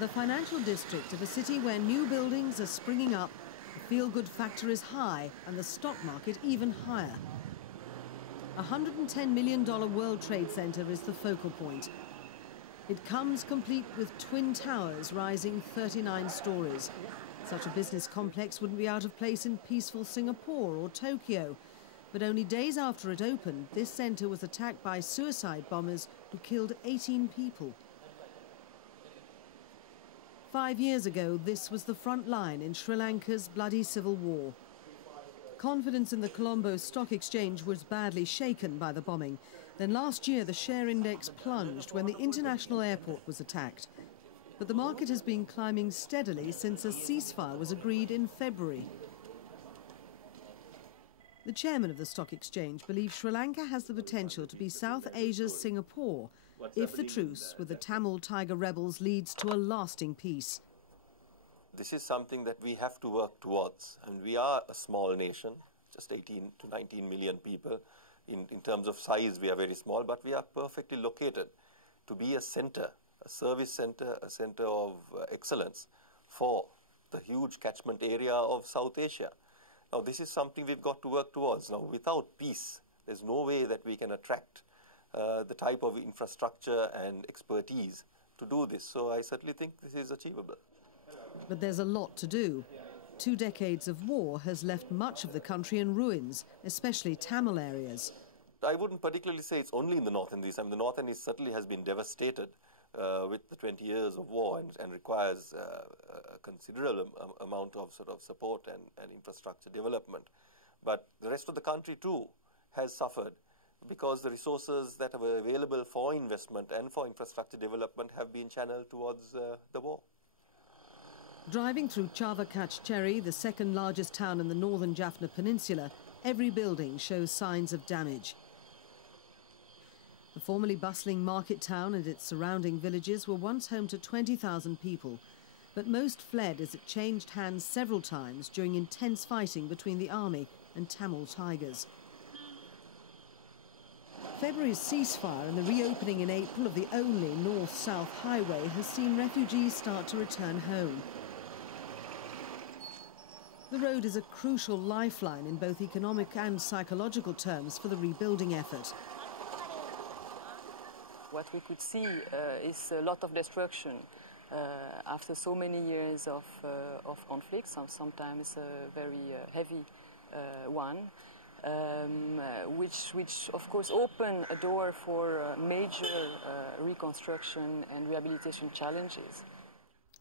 The financial district of a city where new buildings are springing up, the feel-good factor is high and the stock market even higher. A $110 million World Trade Centre is the focal point. It comes complete with twin towers rising 39 stories. Such a business complex wouldn't be out of place in peaceful Singapore or Tokyo. But only days after it opened, this centre was attacked by suicide bombers who killed 18 people. 5 years ago, this was the front line in Sri Lanka's bloody civil war. Confidence in the Colombo Stock Exchange was badly shaken by the bombing. Then last year, the share index plunged when the international airport was attacked. But the market has been climbing steadily since a ceasefire was agreed in February. The chairman of the stock exchange believes Sri Lanka has the potential to be South Asia's Singapore if the truce with the Tamil Tiger rebels leads to a lasting peace. This is something that we have to work towards. And we are a small nation, just 18 to 19 million people. In terms of size, we are very small, but we are perfectly located to be a centre, a service centre, a centre of excellence for the huge catchment area of South Asia. Now, this is something we've got to work towards. Now, without peace, there's no way that we can attract the type of infrastructure and expertise to do this. So I certainly think this is achievable. But there's a lot to do. 2 decades of war has left much of the country in ruins, especially Tamil areas. I wouldn't particularly say it's only in the north and east. I mean, the north and east certainly has been devastated with the 20 years of war and requires a considerable amount of sort of support and infrastructure development. But the rest of the country too has suffered because the resources that are available for investment and for infrastructure development have been channeled towards the war. Driving through Chavakachcheri, the second largest town in the northern Jaffna Peninsula, every building shows signs of damage. The formerly bustling market town and its surrounding villages were once home to 20,000 people, but most fled as it changed hands several times during intense fighting between the army and Tamil Tigers. February's ceasefire and the reopening in April of the only north-south highway has seen refugees start to return home. The road is a crucial lifeline in both economic and psychological terms for the rebuilding effort. What we could see is a lot of destruction after so many years of conflict, sometimes a very heavy one, which of course open a door for major reconstruction and rehabilitation challenges.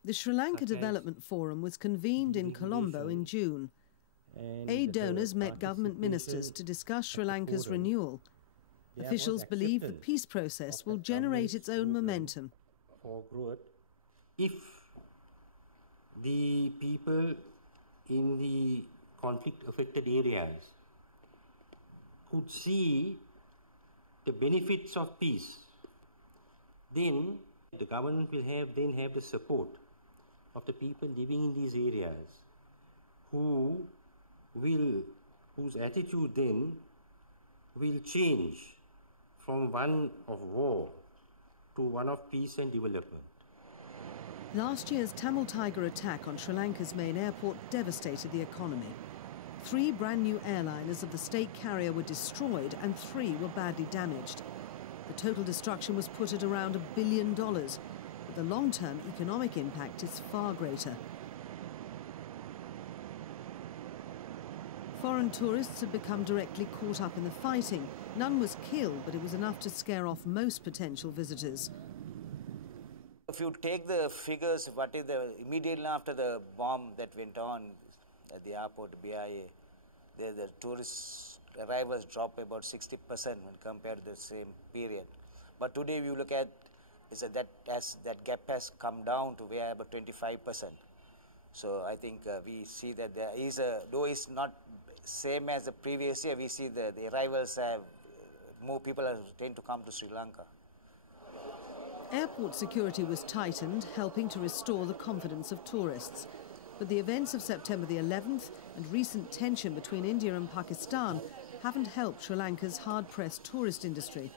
The Sri Lanka Development Forum was convened in Colombo in June. Aid donors met government ministers to discuss Sri Lanka's renewal. Officials believe the peace process will generate its own momentum. If the people in the conflict-affected areas could see the benefits of peace, then the government will have the support of the people living in these areas, whose attitude then will change from one of war to one of peace and development. Last year's Tamil Tiger attack on Sri Lanka's main airport devastated the economy. 3 brand new airliners of the state carrier were destroyed and 3 were badly damaged. The total destruction was put at around $1 billion, but the long-term economic impact is far greater. Foreign tourists have become directly caught up in the fighting. None was killed, but it was enough to scare off most potential visitors. If you take the figures, what is immediately after the bomb that went on at the airport, BIA, the tourist arrivals dropped about 60% when compared to the same period. But today, if you look at, that gap has come down to where about 25%. So I think we see that there is though it's not same as the previous year, we see the arrivals have, more people tend to come to Sri Lanka. Airport security was tightened, helping to restore the confidence of tourists. But the events of September the 11th and recent tension between India and Pakistan haven't helped Sri Lanka's hard-pressed tourist industry.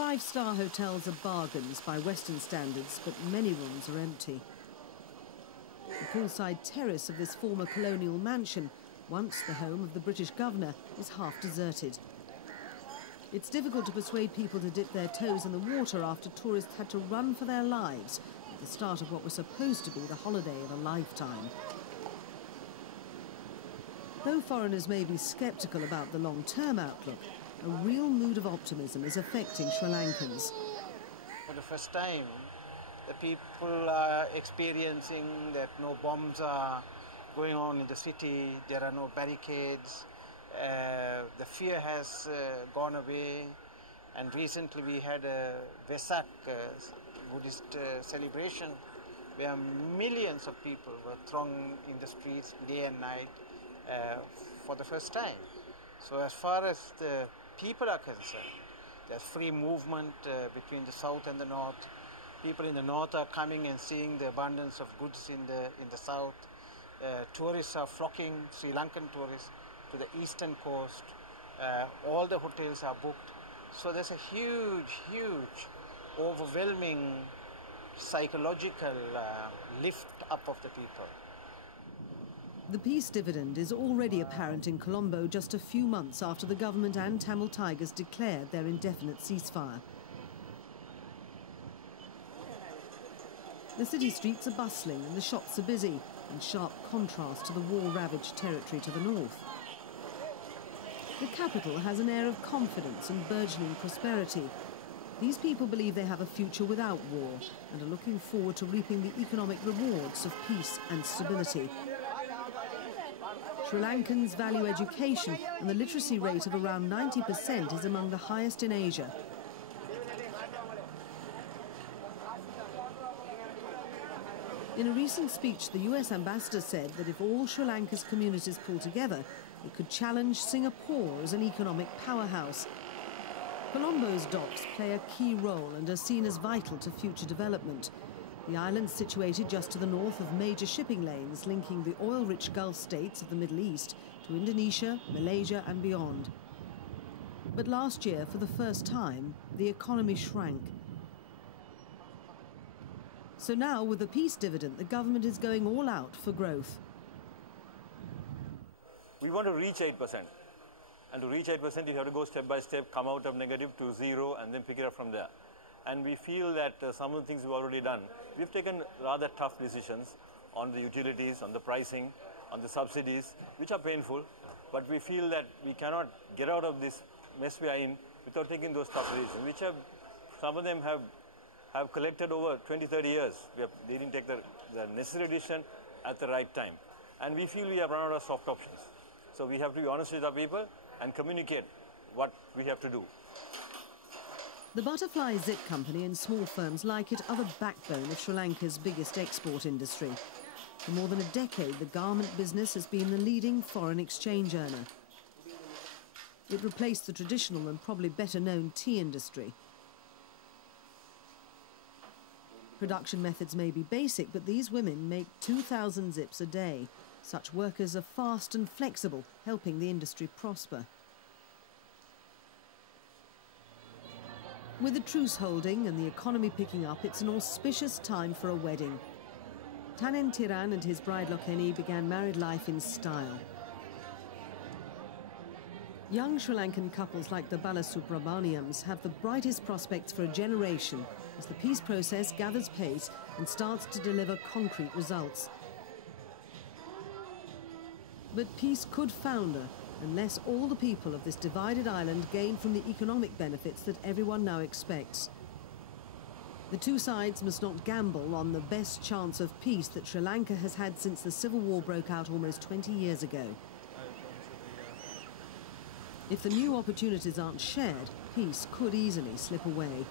5-star hotels are bargains by Western standards, but many rooms are empty. The poolside terrace of this former colonial mansion, once the home of the British governor, is half deserted. It's difficult to persuade people to dip their toes in the water after tourists had to run for their lives at the start of what was supposed to be the holiday of a lifetime. Though foreigners may be sceptical about the long-term outlook, a real mood of optimism is affecting Sri Lankans. For the first time, the people are experiencing that no bombs are going on in the city, there are no barricades, the fear has gone away, and recently we had a Vesak Buddhist celebration where millions of people were thronged in the streets day and night for the first time. So as far as the people are concerned, there's free movement between the south and the north. People in the north are coming and seeing the abundance of goods in the south. Tourists are flocking, Sri Lankan tourists, to the eastern coast. All the hotels are booked. So there's a huge, overwhelming psychological lift up of the people. The peace dividend is already apparent in Colombo just a few months after the government and Tamil Tigers declared their indefinite ceasefire. The city streets are bustling and the shops are busy, in sharp contrast to the war-ravaged territory to the north. The capital has an air of confidence and burgeoning prosperity. These people believe they have a future without war and are looking forward to reaping the economic rewards of peace and stability. Sri Lankans value education, and the literacy rate of around 90% is among the highest in Asia. In a recent speech, the US ambassador said that if all Sri Lanka's communities pull together, it could challenge Singapore as an economic powerhouse. Colombo's docks play a key role and are seen as vital to future development. The island's situated just to the north of major shipping lanes linking the oil-rich Gulf states of the Middle East to Indonesia, Malaysia and beyond. But last year, for the first time, the economy shrank. So now, with the peace dividend, the government is going all out for growth. We want to reach 8%. And to reach 8%, you have to go step by step, come out of negative to zero, and then pick it up from there. And we feel that some of the things we've already done. We've taken rather tough decisions on the utilities, on the pricing, on the subsidies, which are painful. But we feel that we cannot get out of this mess we are in without taking those tough decisions, which have, some of them have collected over 20, 30 years. They didn't take the necessary decision at the right time. And we feel we have run out of soft options. So we have to be honest with our people and communicate what we have to do. The butterfly zip company and small firms like it are the backbone of Sri Lanka's biggest export industry. For more than a decade, the garment business has been the leading foreign exchange earner. It replaced the traditional and probably better-known tea industry. Production methods may be basic, but these women make 2,000 zips a day. Such workers are fast and flexible, helping the industry prosper. With the truce holding and the economy picking up, it's an auspicious time for a wedding. Thanenthiran and his bride Lokeni began married life in style. Young Sri Lankan couples like the Balasubramaniums have the brightest prospects for a generation as the peace process gathers pace and starts to deliver concrete results. But peace could founder unless all the people of this divided island gain from the economic benefits that everyone now expects. The two sides must not gamble on the best chance of peace that Sri Lanka has had since the civil war broke out almost 20 years ago. If the new opportunities aren't shared, peace could easily slip away.